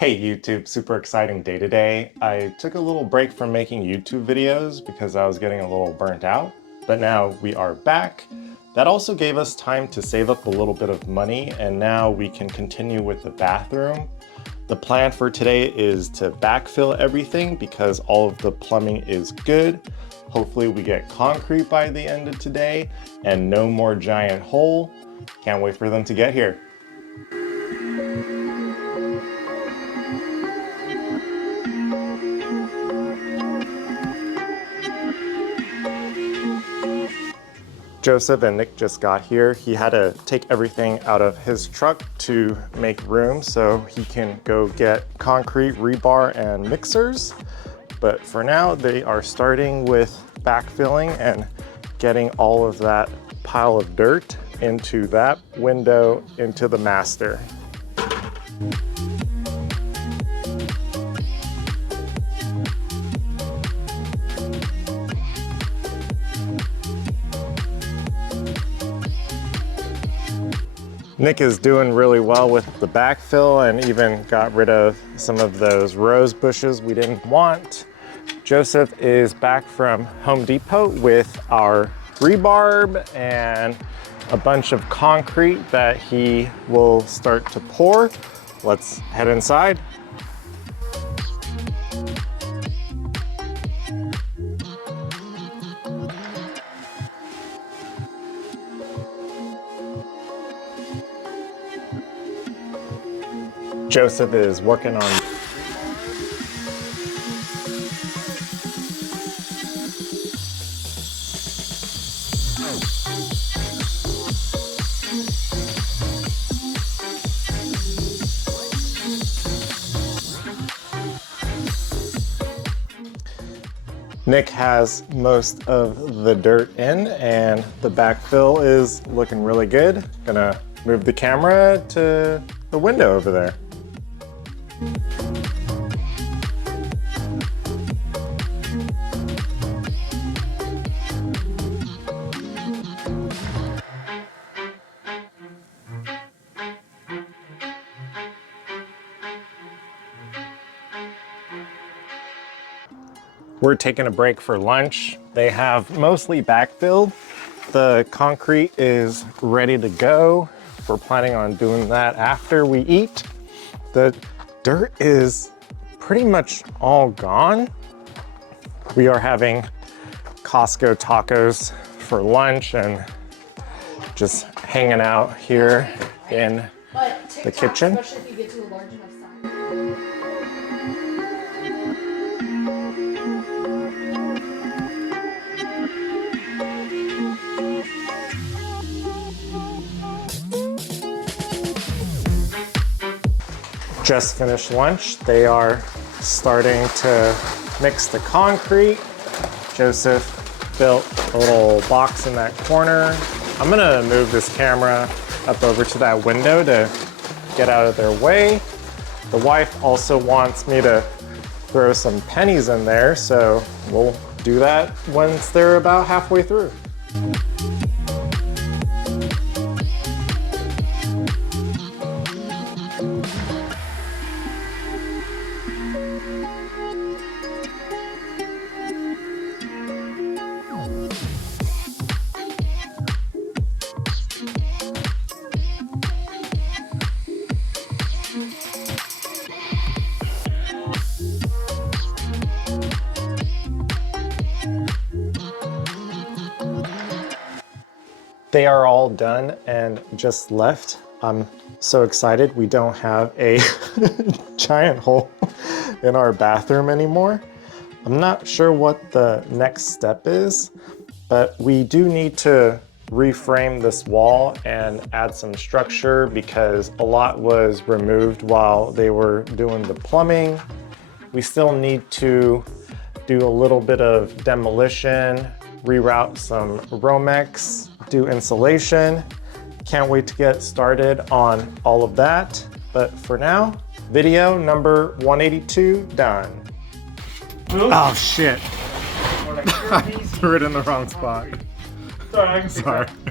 Hey YouTube, super exciting day today. I took a little break from making YouTube videos because I was getting a little burnt out, but now we are back. That also gave us time to save up a little bit of money, and now we can continue with the bathroom. The plan for today is to backfill everything because all of the plumbing is good. Hopefully we get concrete by the end of today and no more giant hole. Can't wait for them to get here. Joseph and Nick just got here. He had to take everything out of his truck to make room so he can go get concrete, rebar, and mixers. But for now, they are starting with backfilling and getting all of that pile of dirt into that window into the master. Nick is doing really well with the backfill and even got rid of some of those rose bushes we didn't want. Joseph is back from Home Depot with our rebarb and a bunch of concrete that he will start to pour. Let's head inside. Joseph is working on Nick has most of the dirt in and the backfill is looking really good. Gonna move the camera to the window over there. We're taking a break for lunch. They have mostly backfilled. The concrete is ready to go. We're planning on doing that after we eat. The dirt is pretty much all gone. We are having Costco tacos for lunch and just hanging out here in the kitchen. Especially if you get to a large enough size. Just finished lunch. They are starting to mix the concrete. Joseph built a little box in that corner. I'm gonna move this camera up over to that window to get out of their way. The wife also wants me to throw some pennies in there, so we'll do that once they're about halfway through. They are all done and just left. I'm so excited we don't have a giant hole in our bathroom anymore. I'm not sure what the next step is, but we do need to reframe this wall and add some structure because a lot was removed while they were doing the plumbing. We still need to do a little bit of demolition, reroute some Romex, do insulation. Can't wait to get started on all of that. But for now, video number 182 done. Oh shit. I threw it in the wrong spot. Sorry, I can fix Sorry. that.